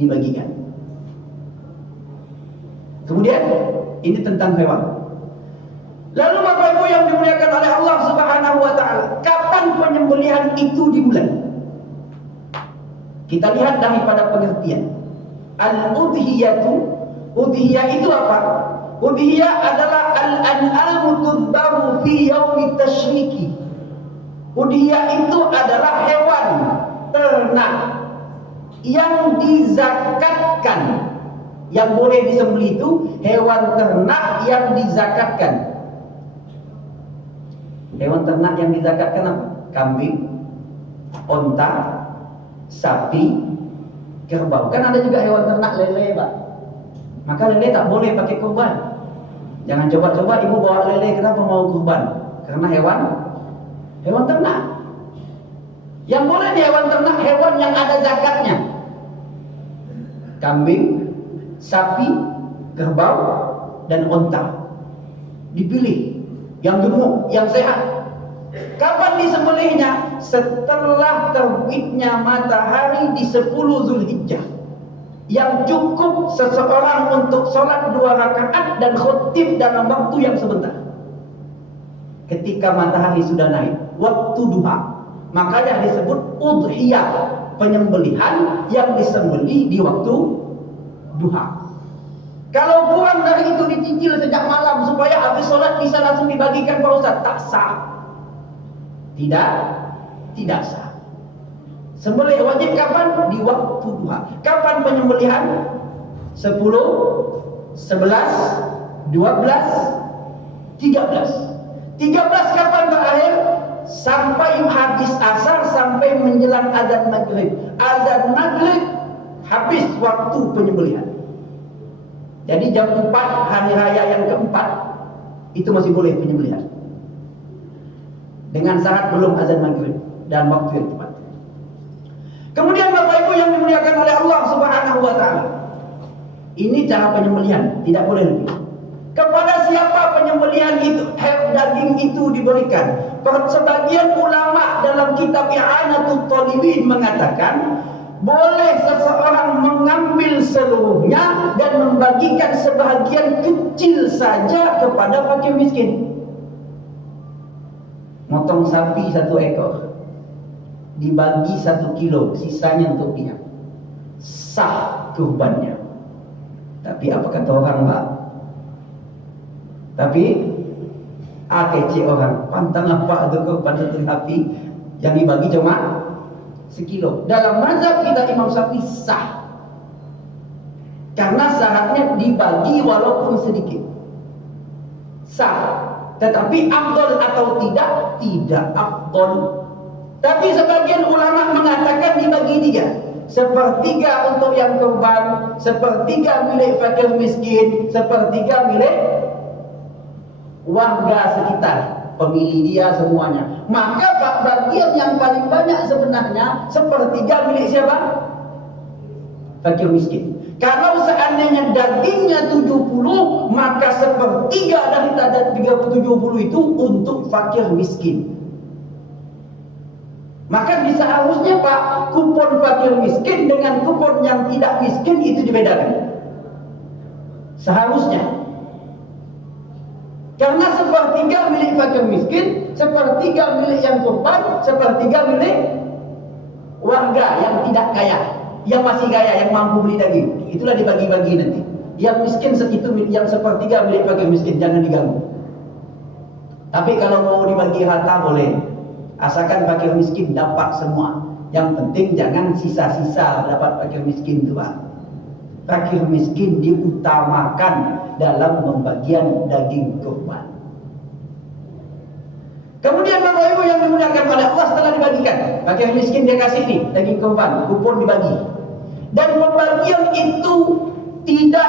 dibagikan. Kemudian ini tentang hewan. Lalu Bapak Ibu yang dimuliakan oleh Allah Subhanahu wa taala, kapan penyembelihan itu dimulai? Kita lihat daripada pengertian. Al-udhiyatu, udhiyah itu apa? Udhiyah adalah al-an'amu tudbahu fi yaumi tasyriki. Udhiyah itu adalah hewan ternak yang dizakatkan. Yang boleh disembelih itu hewan ternak yang dizakatkan. Hewan ternak yang dizakatkan apa? Kambing, onta, sapi, kerbau. Kan ada juga hewan ternak lele, Pak. Maka lele tak boleh pakai kurban. Jangan coba-coba ibu bawa lele, kenapa mau kurban? Karena hewan ternak. Yang boleh di hewan ternak hewan yang ada zakatnya. Kambing, sapi, kerbau, dan onta. Dipilih yang gemuk, yang sehat. Kapan disembelihnya? Setelah terbitnya matahari di 10 Zulhijjah. Yang cukup seseorang untuk sholat 2 rakaat dan khutib dalam waktu yang sebentar. Ketika matahari sudah naik, waktu duha, makanya disebut udhiyah, penyembelihan yang disembelih di waktu duha. Kalau kurang dari itu dicicil sejak malam supaya habis sholat bisa langsung dibagikan Pak Ustaz, tak sah. Tidak sah. Sembelih wajib kapan? Di waktu duha. Kapan penyembelihan? 10, 11, 12, 13. 13 kapan terakhir? Sampai habis asar, sampai menjelang azan maghrib. Azan maghrib habis waktu penyembelihan. Jadi jam 4 hari raya yang keempat itu masih boleh penyembelihan. Dengan syarat belum azan maghrib dan waktu yang tepat. Kemudian Bapak Ibu yang dimuliakan oleh Allah Subhanahu wa taala. Ini cara penyembelihan, tidak boleh lebih. Kepada siapa penyembelihan itu, daging itu diberikan? Sebagian ulama dalam kitab I'anatul Talibin mengatakan boleh seseorang mengambil seluruhnya dan membagikan sebahagian kecil saja kepada fakir miskin. Motong sapi 1 ekor, dibagi 1 kilo, sisanya untuk dia. Sah kurbannya. Tapi apa kata orang, Pak? Tapi kecil orang, pantang apa itu kurban 1 sapi yang dibagi cuma 1 kilo. Dalam mazhab kita Imam Syafi'i sah. Karena syaratnya dibagi walaupun sedikit. Sah. Tetapi afdol atau tidak? Tidak afdol. Tapi sebagian ulama mengatakan dibagi 3. 1/3 untuk yang kurban, 1/3 milik fakir miskin, 1/3 milik warga sekitar, pemilih dia semuanya. Maka bagian yang paling banyak sebenarnya 1/3 milik siapa? Fakir miskin. Kalau seandainya dagingnya 70, maka 1/3 dari 70 itu untuk fakir miskin. Maka bisa harusnya Pak, kupon fakir miskin dengan kupon yang tidak miskin itu dibedakan. Seharusnya. Karena 1/3 milik fakir miskin, 1/3 milik yang kurban, 1/3 milik warga yang tidak kaya. Yang masih kaya, yang mampu beli daging, itulah dibagi-bagi nanti. Yang miskin segitu, yang 1/3 milik fakir miskin, jangan diganggu. Tapi kalau mau dibagi rata boleh, asalkan fakir miskin dapat semua. Yang penting jangan sisa-sisa dapat fakir miskin itu, Pak. Fakir miskin diutamakan dalam pembagian daging kurban. Kemudian Bapak Ibu yang dimuliakan oleh Allah, setelah dibagikan, fakir miskin dia kasih nih daging kurban, kupon dibagi. Dan pembagian itu tidak